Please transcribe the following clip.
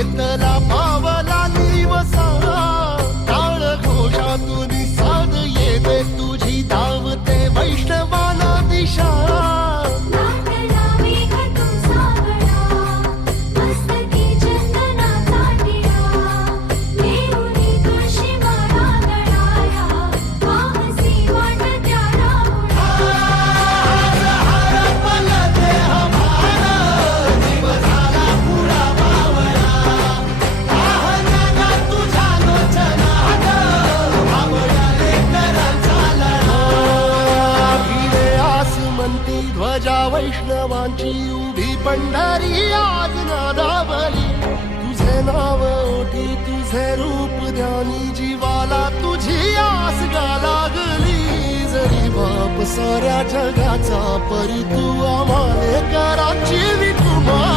शेतला पावला दिवसा टाळ घोषातून साध येते तुझी धावते वैष्णवाला दिशा ध्वजा वैष्णवांची उभी पंढरी आज नादावली तुझे नाव ओठी तुझे रूप ध्यानी जीवाला तुझी आस गा लागली जरी बाप साऱ्या जगाचा परी तू आम्हाले कराची विठुमा